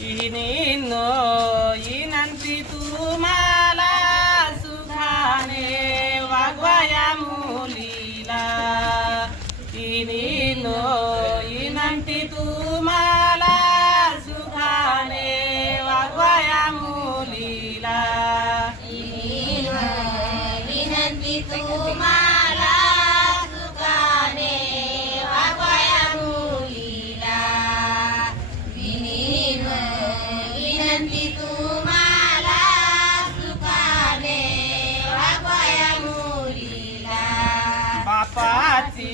इनिनो इनंती तुम्हाला सुखाने वागवाया मुलीला इनिनो इनंती तुम्हाला सुखाने वागवाया मुलीला विनंती तुम्हाला सुखाने वागवाया मुलीला विनंती तुम्हाला सुखाने वागवाया मुलीला बापाची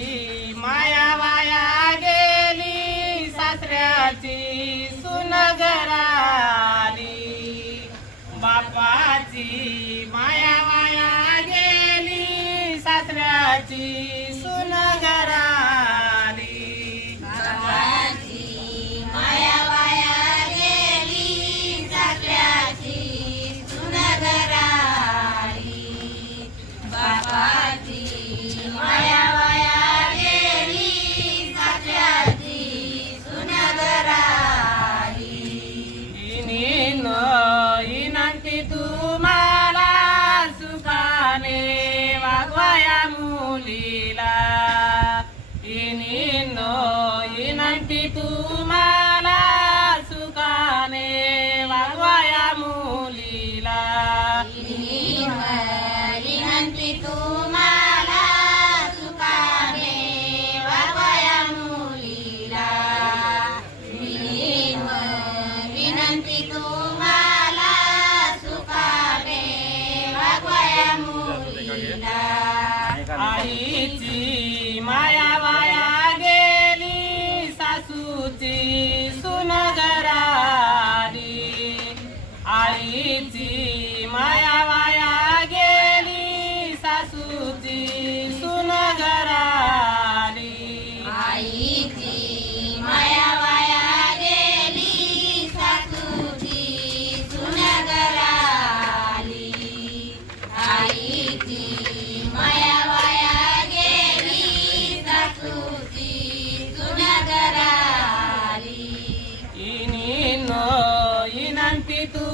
माया वाया गेली सासऱ्याची सुन घराली बापाची माया वाया गेली सासऱ्याची सुन घराली बाबाची माया वाया गेली सासऱ्याची सुन घराली बाबाची माया वाया गेली सासऱ्याची सुन घराली इनिनो इनंती तुम्हाला सुखाने वागवाया मुलीला इनिनो इनंती तुम्हाला सुखाने वागवाया मुलीला विनंती तुम्हाला सुखाने वागवाया मुलीला विनंती तुम्हाला सुखाने वागवाया मुलीला आईची माया वाया गेली सासूची सुन घराली आईची माया वाया गेली सासूची सुन घराली आईची माया वाया गेली सासूची सुन घराली आईची माया वाया गेली सासूची सुन घराली इनिनो इनंती तू